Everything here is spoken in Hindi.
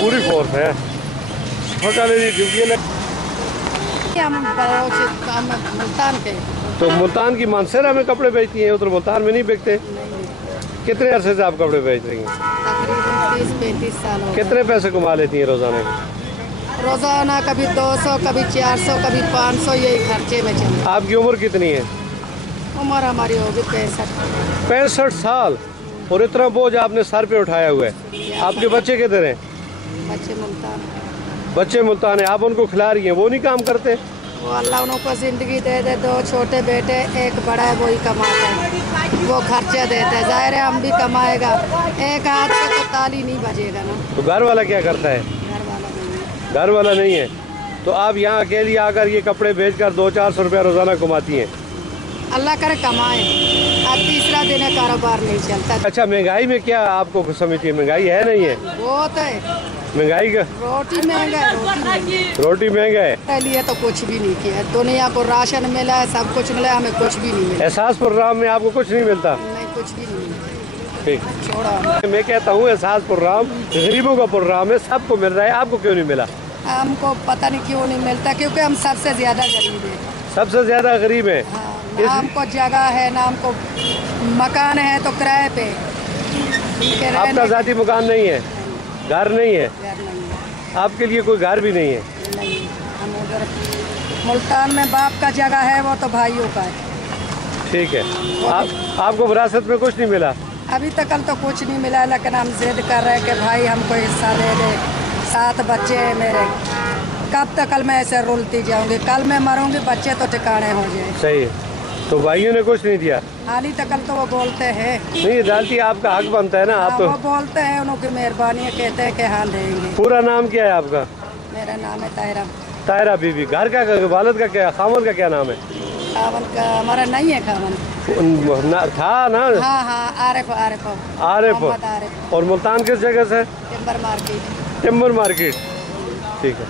पूरी फोर्स है मुल्तान के। तो मुल्तान की मानसरा में कपड़े बेचती हैं, उधर मुल्तान में नहीं बेचते? कितने अरसे से आप कपड़े बेच रही हैं? तकरीबन 30-35 साल हो गए। कितने पैसे कमा लेती हैं रोजाना? रोजाना कभी 200, कभी 400, कभी 500, यही खर्चे में चल। आपकी उम्र कितनी है? उम्र हमारी होगी 65। 65 साल। और इतना बोझ आपने सर पे उठाया हुआ है। आपके बच्चे किधर हैं? बच्चे मुल्तान। बच्चे मुल्तान है, आप उनको खिला रही हैं, वो नहीं काम करते? वो अल्लाह उनको जिंदगी दे दे। 2 छोटे बेटे, एक बड़ा है, वही कमाता है, वो खर्चा देता है। जाहिर है हम भी कमाएगा, एक हाथ से तो ताली नहीं बजेगा ना। तो घर वाला क्या करता है? घर वाला नहीं है। घर वाला नहीं है, तो आप यहाँ अकेली आकर ये कपड़े बेचकर 200-400 रुपया रोजाना कमाती हैं। अल्लाह करे कमाए। आज तीसरा दिन है, कारोबार नहीं चलता। अच्छा, महंगाई में क्या आपको समझती है? महंगाई है नहीं है? बहुत है महंगाई का? रोटी महंगा है, रोटी महंगा है। के लिए तो कुछ भी नहीं किया। दुनिया को राशन मिला है, सब कुछ मिला है, हमें कुछ भी नहीं मिला। एहसास प्रोग्राम में आपको कुछ नहीं मिलता? नहीं, कुछ भी नहीं मिला। ठीक, छोड़ा। मैं कहता हूँ एहसास प्रोग्राम गरीबों का प्रोग्राम है, सबको मिल रहा है, आपको क्यों नहीं मिला? हमको पता नहीं क्यों नहीं मिलता, क्योंकि हम सबसे ज्यादा गरीब है। सबसे ज्यादा गरीब है। हाँ, ना हमको जगह है, ना हमको मकान है, तो किराए पे। आपका जाती मकान नहीं है, घर नहीं है, घर नहीं है। आपके लिए कोई घर भी नहीं है? नहीं, हम उधर मुल्तान में बाप का जगह है, वो तो भाइयों का है। ठीक है। आपको विरासत में कुछ नहीं मिला? अभी तक तो कुछ नहीं मिला, लेकिन हम जिद कर रहे हैं कि भाई हमको हिस्सा दे दे। 7 बच्चे हैं मेरे, कब तक कल मैं ऐसे रुलती जाऊंगी? कल मैं मरूंगी, बच्चे तो ठिकाने हो जाए। सही है, तो भाइयों ने कुछ नहीं दिया? हाली तक तो वो बोलते हैं। नहीं, अदालती आपका हक बनता है ना। आप हाँ, तो वो बोलते हैं, उनकी मेहरबानी है, कहते हैं कि हाँ देंगे। पूरा नाम क्या है आपका? मेरा नाम है तायरा। तायरा बीबी। घर का वालिद का क्या, खामन का क्या नाम है? खावन का हमारा नहीं है खावन। था ना? हाँ हाँ, आरिफ आरिफ। मोहम्मद आरिफ। और मुल्तान किस जगह से? Timber market. Timber market. ठीक है।